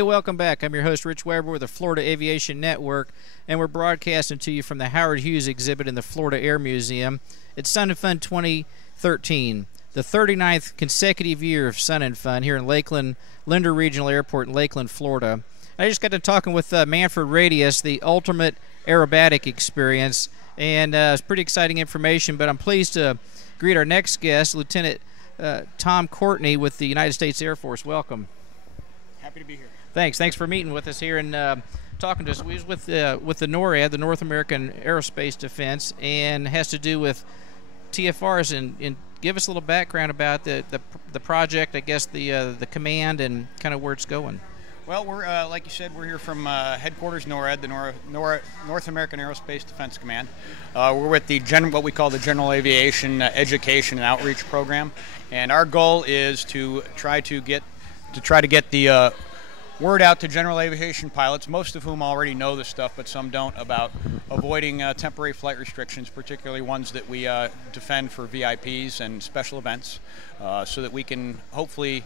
Welcome back. I'm your host, Rich Weber, with the Florida Aviation Network, and we're broadcasting to you from the Howard Hughes exhibit in the Florida Air Museum. It's Sun and Fun 2013, the 39th consecutive year of Sun and Fun here in Lakeland, Linder Regional Airport in Lakeland, Florida. I just got to talking with Manfred Radius, the ultimate aerobatic experience, and it's pretty exciting information, but I'm pleased to greet our next guest, Lieutenant Tom Courtney with the United States Air Force. Welcome. Happy to be here. Thanks for meeting with us here and talking to us. We was with the NORAD, the North American Aerospace Defense, and has to do with TFRs. And give us a little background about the project, I guess the command, and kind of where it's going. Well, we're like you said, we're here from headquarters NORAD, the North American Aerospace Defense Command. We're with the what we call the General Aviation Education and Outreach Program, and our goal is to try to get the word out to general aviation pilots, most of whom already know this stuff, but some don't, about avoiding temporary flight restrictions, particularly ones that we defend for VIPs and special events, so that we can hopefully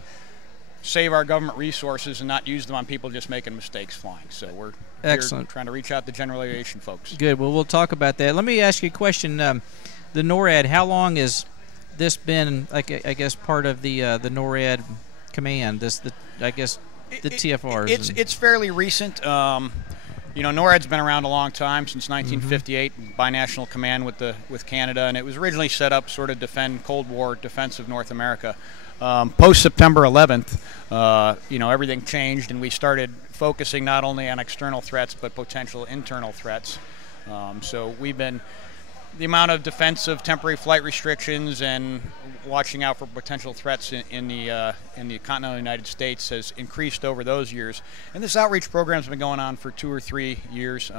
save our government resources and not use them on people just making mistakes flying. So we're excellent, trying to reach out to general aviation folks. Good. Well, we'll talk about that. Let me ask you a question. The NORAD, how long has this been, I guess, part of the NORAD command? The TFRs. It's fairly recent. You know, NORAD's been around a long time, since 1958, binational command with Canada, and it was originally set up sort of defend Cold War defense of North America. Post September 11th, you know, everything changed, and we started focusing not only on external threats but potential internal threats. So we've been the amount of defense of temporary flight restrictions and watching out for potential threats in the continental United States has increased over those years. And this outreach program has been going on for 2 or 3 years.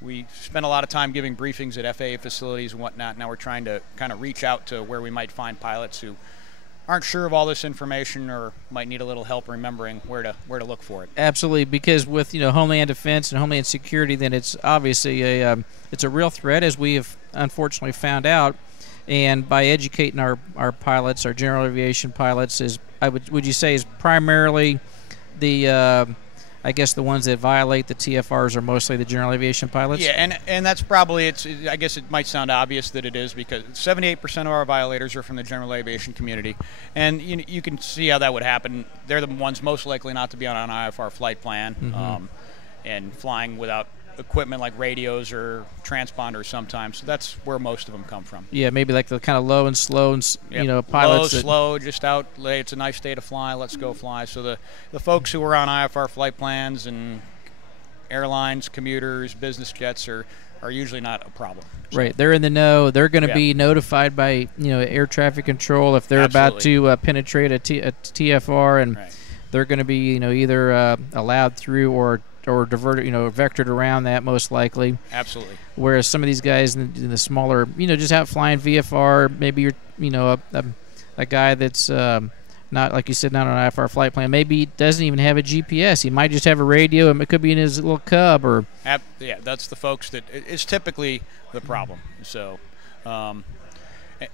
We spent a lot of time giving briefings at FAA facilities and whatnot. Now we're trying to kind of reach out to where we might find pilots who aren't sure of all this information or might need a little help remembering where to look for it. Absolutely, because with Homeland Defense and Homeland Security, then it's obviously it's a real threat, as we have unfortunately found out. And by educating our pilots, our general aviation pilots, would you say is primarily the I guess the ones that violate the TFRs are mostly the general aviation pilots? Yeah, and that's probably, I guess it might sound obvious that it is, because 78% of our violators are from the general aviation community. And you can see how that would happen. They're the ones most likely not to be on an IFR flight plan and flying without equipment like radios or transponders sometimes. So that's where most of them come from. Yeah, maybe like the kind of low and slow, and pilots. Low, slow, just out. It's a nice day to fly. Let's go fly. So the folks who are on IFR flight plans and airlines, commuters, business jets are usually not a problem. So. Right, they're in the know. They're going to be notified by air traffic control if they're about to penetrate a TFR, and they're going to be either allowed through or diverted, vectored around that, most likely. Absolutely. Whereas some of these guys in the smaller, just out flying VFR, maybe you're, a guy that's not, like you said, not on an IFR flight plan. Maybe he doesn't even have a GPS. He might just have a radio, and it could be in his little Cub or. Yeah, that's the folks that is typically the problem. So.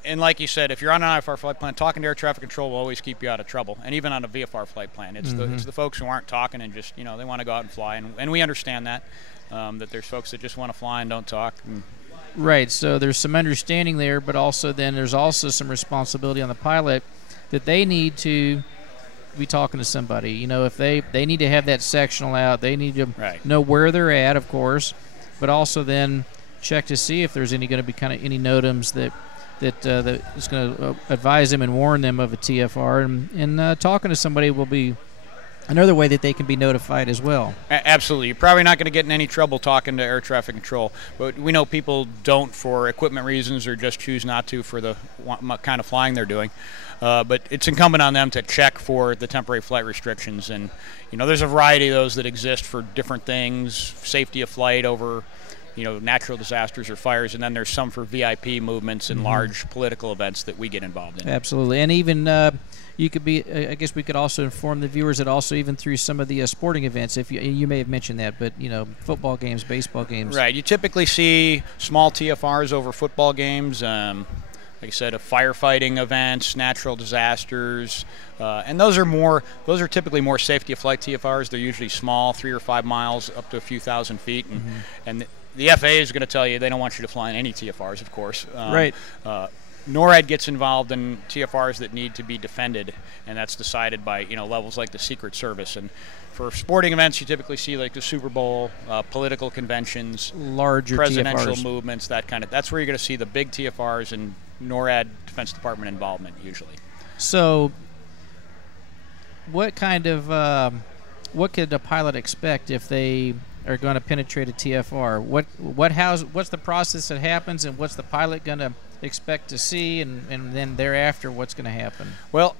And like you said, if you're on an IFR flight plan, talking to air traffic control will always keep you out of trouble. And even on a VFR flight plan, it's the folks who aren't talking and just they want to go out and fly, and we understand that there's folks that just want to fly and don't talk. Right. So there's some understanding there, but also then there's also some responsibility on the pilot that they need to be talking to somebody. If they need to have that sectional out, they need to know where they're at, of course, but also then check to see if there's going to be kind of any NOTAMs that is going to advise them and warn them of a TFR, and talking to somebody will be another way that they can be notified as well. Absolutely. You're probably not going to get in any trouble talking to air traffic control, but we know people don't for equipment reasons or just choose not to for the kind of flying they're doing. But it's incumbent on them to check for the temporary flight restrictions. And, there's a variety of those that exist for different things, safety of flight over, natural disasters or fires, and then there's some for VIP movements and large political events that we get involved in. Absolutely. And even you could be, I guess we could also inform the viewers that also even through some of the sporting events, if you may have mentioned that, but, football games, baseball games. Right. You typically see small TFRs over football games. Like I said, firefighting events, natural disasters, and those are typically more safety of flight TFRs. They're usually small, 3 or 5 miles up to a few thousand feet, and the FAA is going to tell you they don't want you to fly in any TFRs, of course. Right. NORAD gets involved in TFRs that need to be defended, and that's decided by levels like the Secret Service. And for sporting events, you typically see like the Super Bowl, political conventions, larger presidential TFRs. Movements, that's where you're going to see the big TFRs and NORAD Defense Department involvement usually. So, what kind of what could a pilot expect if they are going to penetrate a TFR? What's the process that happens, and what's the pilot going to expect to see, and then thereafter what's going to happen? Well,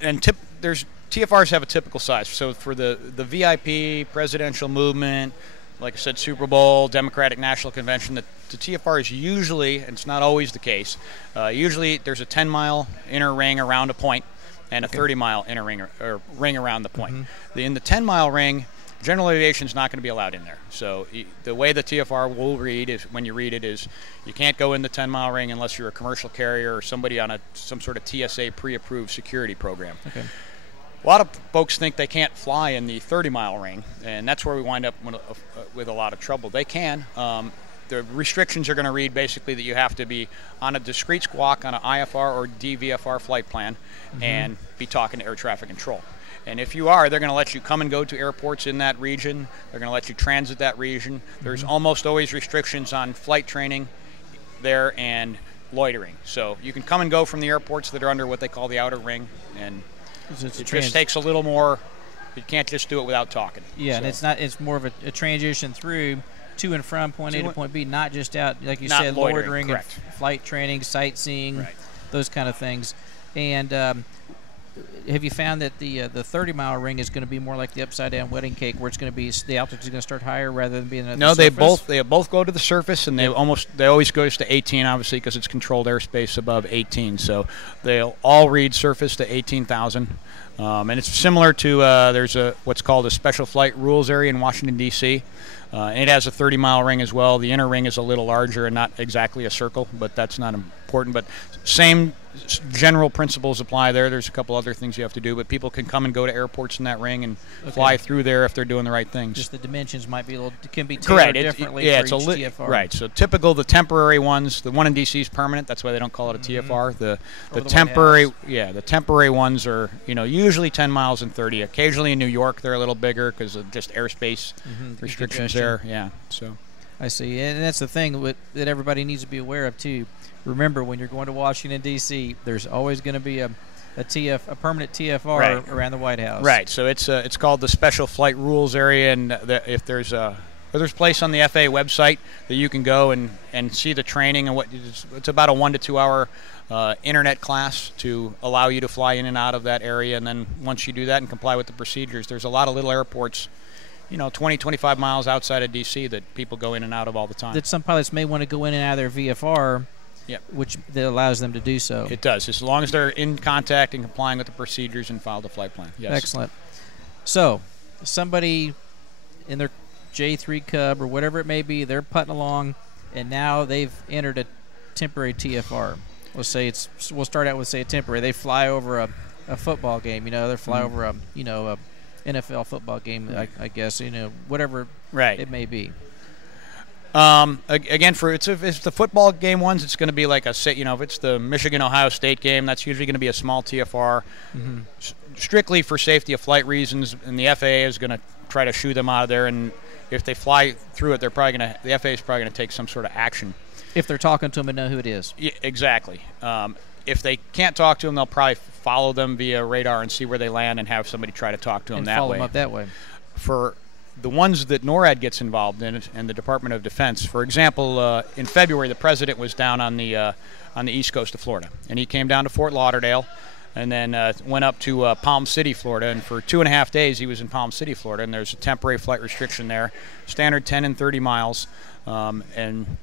there's TFRs have a typical size. So for the VIP presidential movement, like I said, Super Bowl, Democratic National Convention, the TFR is usually, and it's not always the case, usually there's a 10-mile inner ring around a point and a 30-mile inner ring or ring around the point. In the 10-mile ring, general aviation is not going to be allowed in there. So the way the TFR will read is, when you read it, is you can't go in the 10-mile ring unless you're a commercial carrier or somebody on some sort of TSA pre-approved security program. Okay. A lot of folks think they can't fly in the 30-mile ring, and that's where we wind up with a lot of trouble. They can. The restrictions are going to read basically that you have to be on a discrete squawk on an IFR or DVFR flight plan and be talking to air traffic control. And if you are, they're going to let you come and go to airports in that region. They're going to let you transit that region. There's almost always restrictions on flight training there and loitering. So you can come and go from the airports that are under what they call the outer ring, and it just takes a little more. You can't just do it without talking. Yeah, so. And it's more of a transition through to and from point A to point B, not just out, like you not said, loitering and flight training, sightseeing, those kind of things. And have you found that the 30-mile ring is going to be more like the upside-down wedding cake, where it's going to be the altitude is going to start higher rather than being at the surface? they both go to the surface, and they always goes to 18, obviously, because it's controlled airspace above 18. So they'll all read surface to 18,000. And it's similar to there's what's called a special flight rules area in Washington, D.C. And it has a 30-mile ring as well. The inner ring is a little larger and not exactly a circle, but that's not important. But same general principles apply there. There's a couple other things you have to do, but people can come and go to airports in that ring and fly through there if they're doing the right things. Just the dimensions can be tailored differently for each TFR. Right. So typical, the temporary ones, the one in DC is permanent. That's why they don't call it a TFR. The temporary, the temporary ones are usually 10 miles and 30. Occasionally in New York they're a little bigger because of just airspace restrictions there. Yeah. So. I see, and that's the thing that everybody needs to be aware of too. Remember, when you're going to Washington, D.C., there's always going to be a permanent TFR around the White House. Right. So it's called the Special Flight Rules Area, and if there's a place on the FAA website that you can go and see the training, and it's about a 1 to 2 hour internet class to allow you to fly in and out of that area. And then once you do that and comply with the procedures, there's a lot of little airports 20, 25 miles outside of D.C. that people go in and out of all the time. That some pilots may want to go in and out of their VFR, which that allows them to do so. It does, as long as they're in contact and complying with the procedures and filed a flight plan. Yes. Excellent. So, somebody in their J3 Cub or whatever it may be, they're putting along, and now they've entered a temporary TFR. We'll start out with, say, a temporary. They fly over a football game. They fly over a NFL football game, I guess, whatever it may be. Again, if it's the football game ones, it's going to be like if it's the Michigan-Ohio State game, that's usually going to be a small TFR, strictly for safety of flight reasons, and the FAA is going to try to shoo them out of there, and if they fly through it, the FAA is probably going to take some sort of action. If they're talking to them and know who it is. Yeah, exactly. if they can't talk to them, they'll probably follow them via radar and see where they land and have somebody try to talk to them that way. Follow them up that way. For the ones that NORAD gets involved in, and the Department of Defense, for example, in February, the president was down on the east coast of Florida, and he came down to Fort Lauderdale, and then went up to Palm City, Florida, and for 2.5 days he was in Palm City, Florida, and there's a temporary flight restriction there, standard 10 and 30 miles, and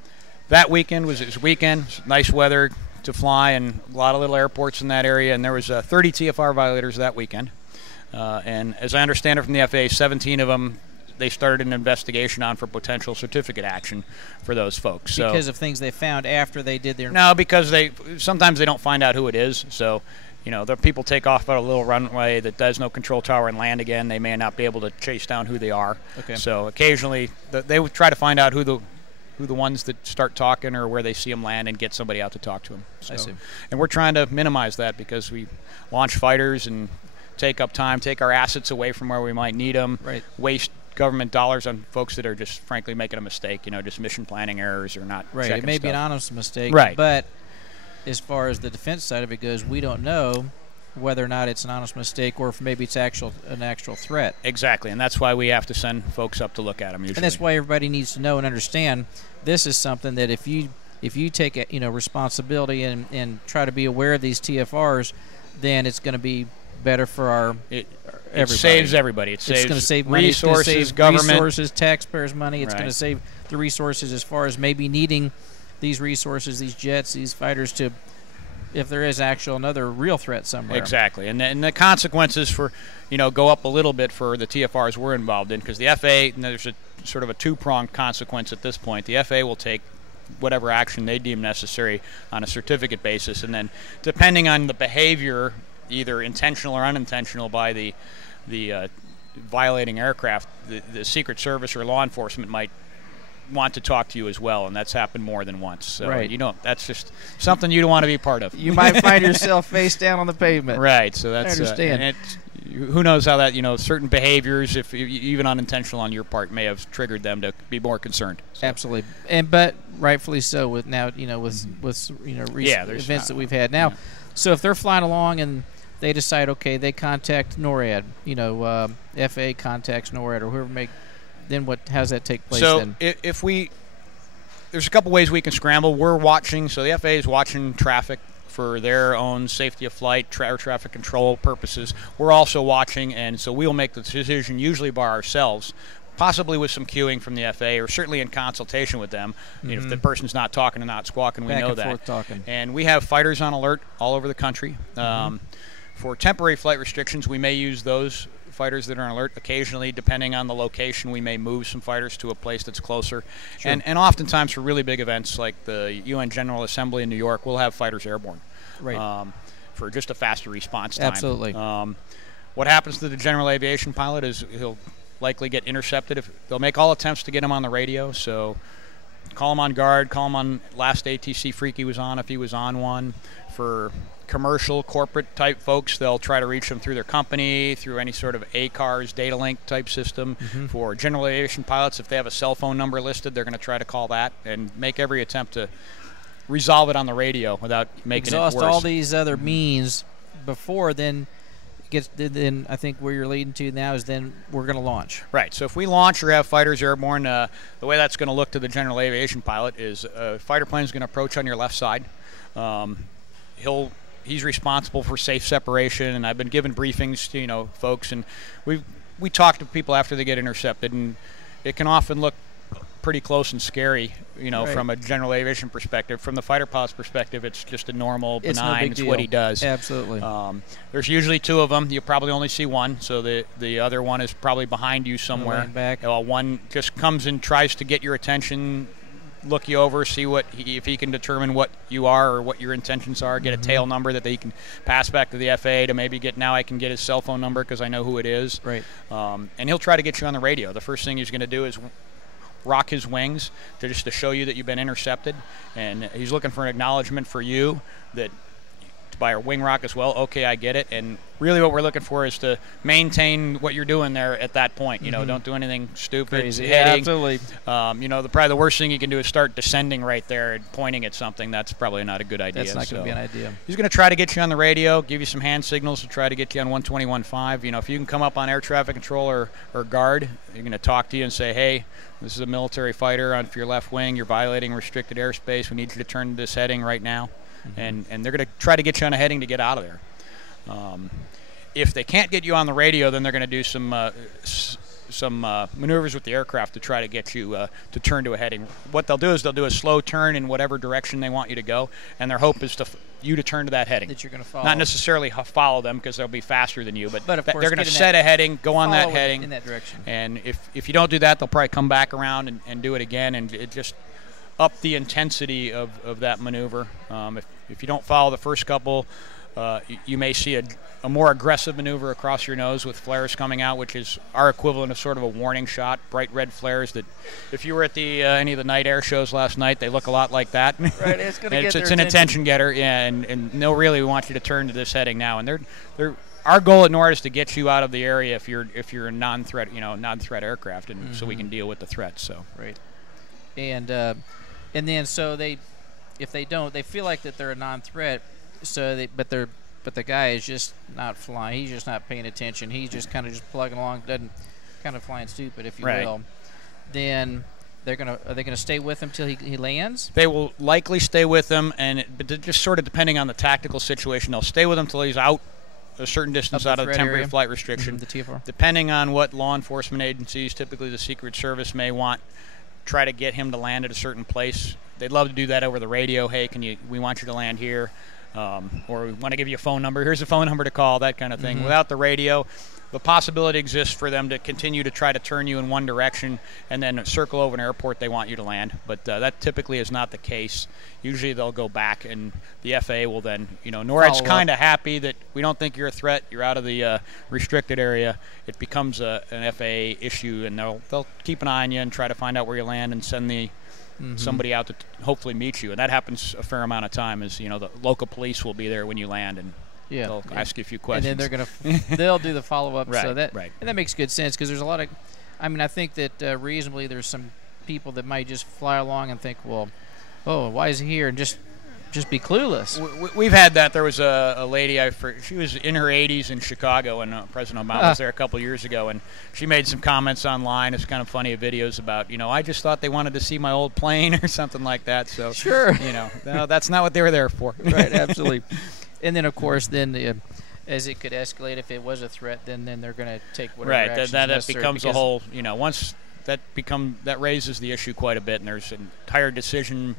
that weekend was his weekend, nice weather to fly, and a lot of little airports in that area, and there was 30 TFR violators that weekend, and as I understand it from the FAA, 17 of them they started an investigation on for potential certificate action for those folks. Because of things they found after they did their... No, because sometimes they don't find out who it is, so the people take off at a little runway that does no control tower and land again. They may not be able to chase down who they are. Okay. So occasionally they would try to find out who the ones that start talking or where they see them land and get somebody out to talk to them. So, I see. And we're trying to minimize that because we launch fighters and take up time, take our assets away from where we might need them, right. Waste government dollars on folks that are just frankly making a mistake, just mission planning errors or not right. checking It may stuff. be an honest mistake, right. But as far as the defense side of it goes, we don't know whether or not it's an honest mistake or if maybe it's an actual threat. Exactly, and that's why we have to send folks up to look at them usually. And that's why everybody needs to know and understand this is something that if you take responsibility and try to be aware of these TFRs, then it's going to be better for everybody. It saves everybody. It's going to save money. Resources, it's going to save government. Resources, taxpayers' money. It's right. going to save the resources as far as maybe needing these resources, these jets, these fighters to, if there is another real threat somewhere. Exactly. And the consequences for, go up a little bit for the TFRs we're involved in because the FAA, there's a sort of a two-pronged consequence at this point. The FAA will take whatever action they deem necessary on a certificate basis, and then depending on the behavior, either intentional or unintentional by the violating aircraft, the Secret Service or law enforcement might want to talk to you as well, and that's happened more than once. So right. That's just something you don't want to be part of. You might find yourself face down on the pavement. Right. So that's I understand. And who knows how that certain behaviors, if even unintentional on your part, may have triggered them to be more concerned. So. Absolutely, but rightfully so with now with recent events that we've had now. Yeah. So if they're flying along and they decide, okay, they contact NORAD, FAA contacts NORAD or whoever then how does that take place then? So there's a couple ways we can scramble. We're watching, so the FAA is watching traffic for their own safety of flight, air traffic control purposes. We're also watching, and so we'll make the decision usually by ourselves, possibly with some cueing from the FAA or certainly in consultation with them. Mm-hmm. If the person's not talking and not squawking, we know that. Back and forth talking. And we have fighters on alert all over the country. Mm-hmm. For temporary flight restrictions, we may use those fighters that are on alert. Occasionally, depending on the location, we may move some fighters to a place that's closer. Sure. And oftentimes for really big events like the UN General Assembly in New York, we'll have fighters airborne for just a faster response time. Absolutely. What happens to the general aviation pilot is he'll likely get intercepted. They'll make all attempts to get him on the radio, so call him on guard, call him on last ATC freak he was on if he was on one. For commercial, corporate type folks, they'll try to reach them through their company, through any sort of ACARS data link type system. Mm-hmm. For general aviation pilots, if they have a cell phone number listed, they're going to try to call that and make every attempt to resolve it on the radio without making Exhaust it worse. all these other means before then I think where you're leading to now is then we're going to launch. Right. So if we launch or have fighters airborne, the way that's going to look to the general aviation pilot is a fighter plane is going to approach on your left side. He's responsible for safe separation, and I've been given briefings to folks, and we talk to people after they get intercepted, and it can often look pretty close and scary, right. From a general aviation perspective. From the fighter pilot's perspective, it's just a normal, benign, it's what he does. Absolutely. There's usually two of them. You probably only see one, so the other one is probably behind you somewhere. Back. One just comes and tries to get your attention, look you over, see if he can determine what you are or what your intentions are, get a tail number that they can pass back to the FAA to maybe now I can get his cell phone number because I know who it is. Right. And he'll try to get you on the radio. The first thing he's going to do is rock his wings to show you that you've been intercepted, and he's looking for an acknowledgement for you that by our wing rock as well. Okay, I get it. And really what we're looking for is to maintain what you're doing there at that point. You know, don't do anything stupid. Crazy. Heading. Yeah, absolutely. You know, probably the worst thing you can do is start descending right there and pointing at something. That's probably not a good idea. That's not going to be an idea. He's going to try to get you on the radio, give you some hand signals to try to get you on 121.5. You know, if you can come up on air traffic control or guard, you're going to talk to you and say, hey, this is a military fighter on your left wing. You're violating restricted airspace. We need you to turn to this heading right now. And they're going to try to get you on a heading to get out of there. If they can't get you on the radio, then they're going to do some maneuvers with the aircraft to try to get you to turn to a heading. What they'll do is they'll do a slow turn in whatever direction they want you to go, and their hope is you to turn to that heading. That you're going to follow. Not necessarily follow them because they'll be faster than you, but of course, they're going to set a heading, go on that heading. In that direction. And if you don't do that, they'll probably come back around and do it again, and it just up the intensity of that maneuver. If you don't follow the first couple, you may see a more aggressive maneuver across your nose with flares coming out, which is our equivalent of sort of a warning shot, bright red flares that if you were at any of the night air shows last night, they look a lot like that. Right, it's going to get it's an attention getter, yeah, and they'll really want you to turn to this heading now. And our goal at NORAD is to get you out of the area if you're a non-threat, non-threat aircraft, and so we can deal with the threats. So right, and then so if they don't, they feel like that they're a non-threat. So but the guy is just not flying. He's just not paying attention. He's just kind of just plugging along, kind of flying stupid, if you will. Then are they gonna stay with him till he lands? They will likely stay with him, but just sort of depending on the tactical situation, they'll stay with him till he's out a certain distance out of the temporary flight restriction. The TFR. Depending on what law enforcement agencies, typically the Secret Service, may want, try to get him to land at a certain place. They'd love to do that over the radio. Hey, we want you to land here. Or we want to give you a phone number. Here's a phone number to call, that kind of thing. Without the radio, the possibility exists for them to continue to try to turn you in one direction and then circle over an airport they want you to land. But that typically is not the case. Usually they'll go back, and the FAA will then, NORAD's kind of happy that we don't think you're a threat. You're out of the restricted area. It becomes an FAA issue, and they'll keep an eye on you and try to find out where you land and send somebody out to hopefully meet you. And that happens a fair amount of time. The local police will be there when you land, and they'll ask you a few questions. And then they'll do the follow-up. Right, so that right. And that makes good sense, because there's a lot of, I think that reasonably there's some people that might just fly along and think, well, oh, why is he here, and just be clueless. We've had that. There was a lady, she was in her 80s in Chicago, and President Obama was there a couple years ago, and she made some comments online. It's kind of funny, videos about, I just thought they wanted to see my old plane or something like that. So sure, no, that's not what they were there for. Right, absolutely. And then, of course, as it could escalate, if it was a threat, then they're going to take whatever actions necessary. That becomes a whole, once that raises the issue quite a bit, and there's an entire decision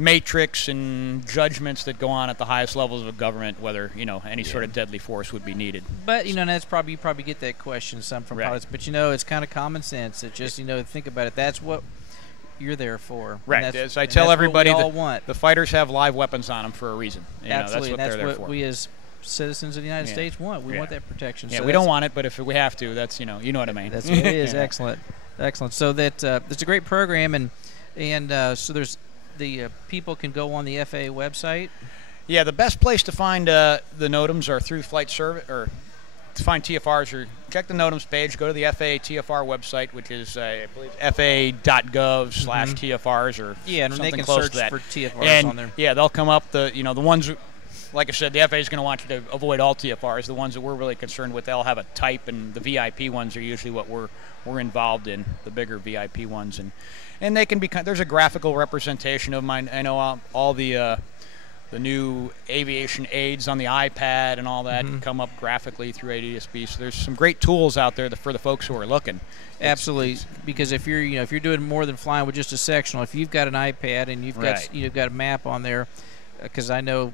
matrix and judgments that go on at the highest levels of government, whether any sort of deadly force would be needed. But that's you probably get that question some from pilots. But it's kind of common sense. It just think about it. That's what you're there for. Right. As I tell everybody, the fighters have live weapons on them for a reason. Absolutely. That's what they're there for. We as citizens of the United States want. We want that protection. Yeah, so we don't want it, but if we have to, that's you know what I mean. That's what it is. Excellent. So that's a great program, and so there's. The people can go on the FAA website. Yeah, the best place to find the NOTAMs are through flight service, or to find TFRs, or check the NOTAMs page. Go to the FAA TFR website, which is I believe FAA.gov/TFRs, or and something they can close search to that. for TFRs and, on there. Yeah, they'll come up. The ones, like I said, the FAA is going to want you to avoid all TFRs. The ones that we're really concerned with, they'll have a type, and the VIP ones are usually what we're involved in, the bigger VIP ones, and they can be. There's a graphical representation of mine. I know all the new aviation aids on the iPad and all that come up graphically through ADSB. So there's some great tools out there for the folks who are looking. Absolutely, because if you're doing more than flying with just a sectional, if you've got an iPad and you've got a map on there, because I know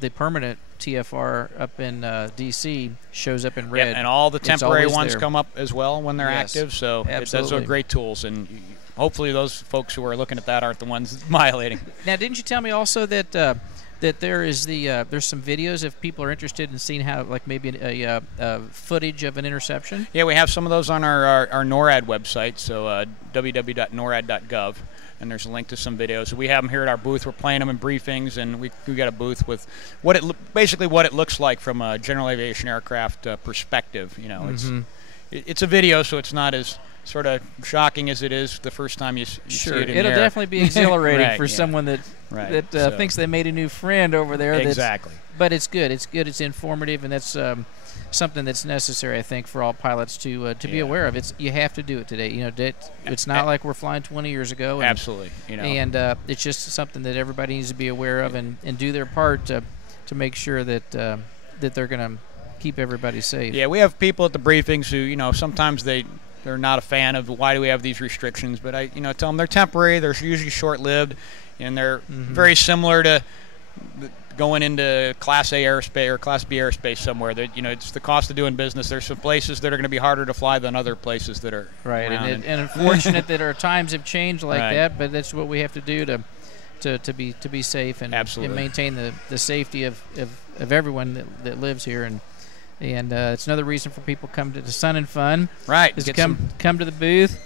the permanent TFR up in D.C. shows up in red. Yeah, and all the temporary ones come up as well when they're active. So those are great tools, and hopefully those folks who are looking at that aren't the ones violating. Now, didn't you tell me also that that there is there's some videos if people are interested in seeing how, like maybe a footage of an interception? Yeah, we have some of those on our NORAD website, so www.norad.gov. and there's a link to some videos. We have them here at our booth. We're playing them in briefings, and we got a booth with basically what it looks like from a general aviation aircraft perspective. You know, it's a video, so it's not as sort of shocking as it is the first time you see it in It'll air. definitely be exhilarating Right, for someone that thinks they made a new friend over there. Exactly. But it's good. It's good. It's informative, and that's something that's necessary, I think, for all pilots to be aware of. You have to do it today. You know, it's not like we're flying 20 years ago. And, Absolutely. You know, and it's just something that everybody needs to be aware of and do their part to make sure that they're going to keep everybody safe. Yeah, we have people at the briefings who, you know, sometimes they're not a fan of why do we have these restrictions, but I tell them they're temporary, they're usually short-lived, and they're very similar to going into Class A airspace or Class B airspace somewhere. That, you know, it's the cost of doing business. There's some places that are going to be harder to fly than other places that are right. around. And unfortunate that our times have changed like that, but that's what we have to do to be safe and maintain the safety of everyone that lives here. And it's another reason for people to come to the Sun and Fun. Right. Is to come to the booth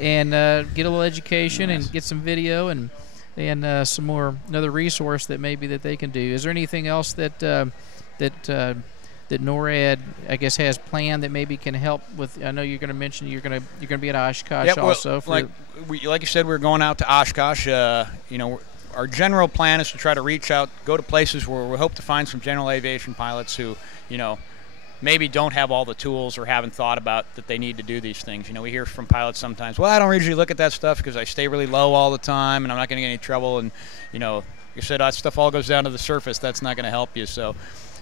and get a little education and get some video and another resource that maybe that they can do. Is there anything else that NORAD, I guess, has planned that maybe can help with? I know you're going to mention you're going to be at Oshkosh also. Like you said, we're going out to Oshkosh. You know, our general plan is to try to reach out, go to places where we hope to find some general aviation pilots who, you know, maybe don't have all the tools or haven't thought about that they need to do these things. You know, we hear from pilots sometimes, well, I don't usually look at that stuff because I stay really low all the time and I'm not going to get any trouble. And, you know, you said that stuff all goes down to the surface. That's not going to help you. So,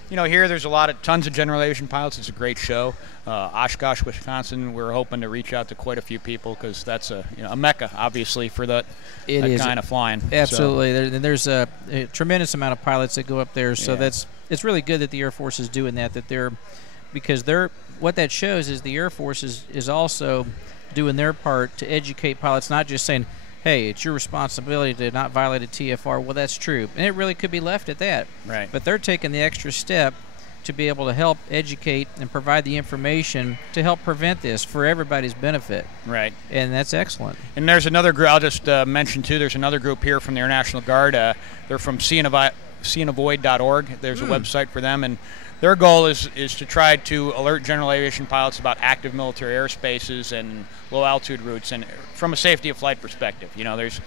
you know, here there's tons of general aviation pilots. It's a great show. Oshkosh, Wisconsin, we're hoping to reach out to quite a few people because that's a mecca, obviously, for that kind of flying. Absolutely. So. There's a tremendous amount of pilots that go up there. So it's really good that the Air Force is doing that because what that shows is the Air Force is also doing their part to educate pilots, not just saying, hey, it's your responsibility to not violate a TFR. Well, that's true. And it really could be left at that. Right. But they're taking the extra step to be able to help educate and provide the information to help prevent this for everybody's benefit. Right. And that's excellent. And there's another group, I'll just mention too, there's another group here from the Air National Guard. They're from seeandavoid.org. There's a website for them, and their goal is to try to alert general aviation pilots about active military airspaces and low-altitude routes, and from a safety of flight perspective. You know, it's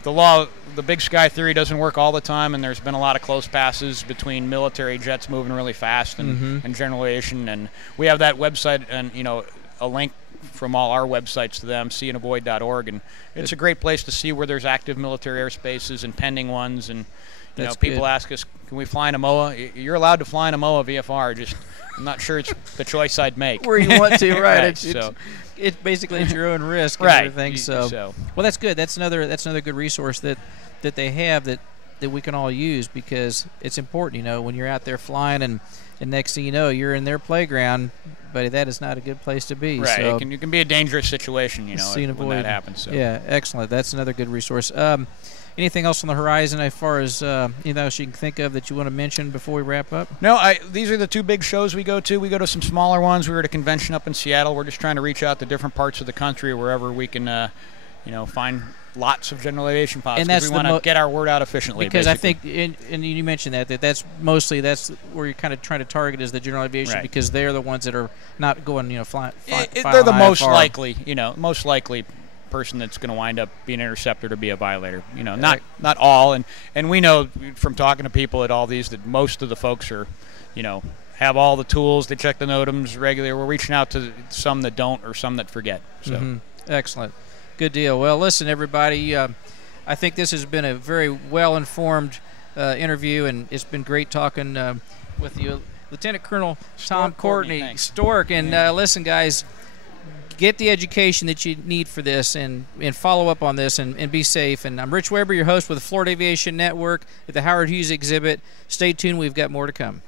the law. The big sky theory doesn't work all the time, and there's been a lot of close passes between military jets moving really fast and general aviation. And we have that website and, you know, a link from all our websites to them, seeandavoid.org, and it's a great place to see where there's active military airspaces and pending ones. And you know, people ask us, can we fly in a MOA? You're allowed to fly in a MOA VFR. Just, I'm not sure it's the choice I'd make. Where you want to, right? Right, it's basically at your own risk and everything. So, well, that's good. That's another good resource that they have that we can all use, because it's important. You know, when you're out there flying and next thing you know, you're in their playground, but that is not a good place to be. Right. So, it can be a dangerous situation, you know, when that happens. So. Yeah, excellent. That's another good resource. Anything else on the horizon as far as anything else you can think of that you want to mention before we wrap up? No, these are the two big shows we go to. We go to some smaller ones. We were at a convention up in Seattle. We're just trying to reach out to different parts of the country wherever we can, find lots of general aviation pilots. And we want to get our word out efficiently. Because basically. I think, and you mentioned that's where you're kind of trying to target is the general aviation, because they're the ones that are not going, flying. They're the most likely person that's going to wind up being an interceptor to be a violator. Not all, and we know from talking to people at all these that most of the folks are, have all the tools. They check the NOTAMs regularly. We're reaching out to some that don't or some that forget. So Excellent. Good deal. Well, listen, everybody, I think this has been a very well-informed interview, and it's been great talking with you, Lieutenant Colonel Tom Courtney, Stork. And listen, guys, get the education that you need for this and follow up on this and be safe. And I'm Rich Weber, your host with the Florida Aviation Network at the Howard Hughes exhibit. Stay tuned. We've got more to come.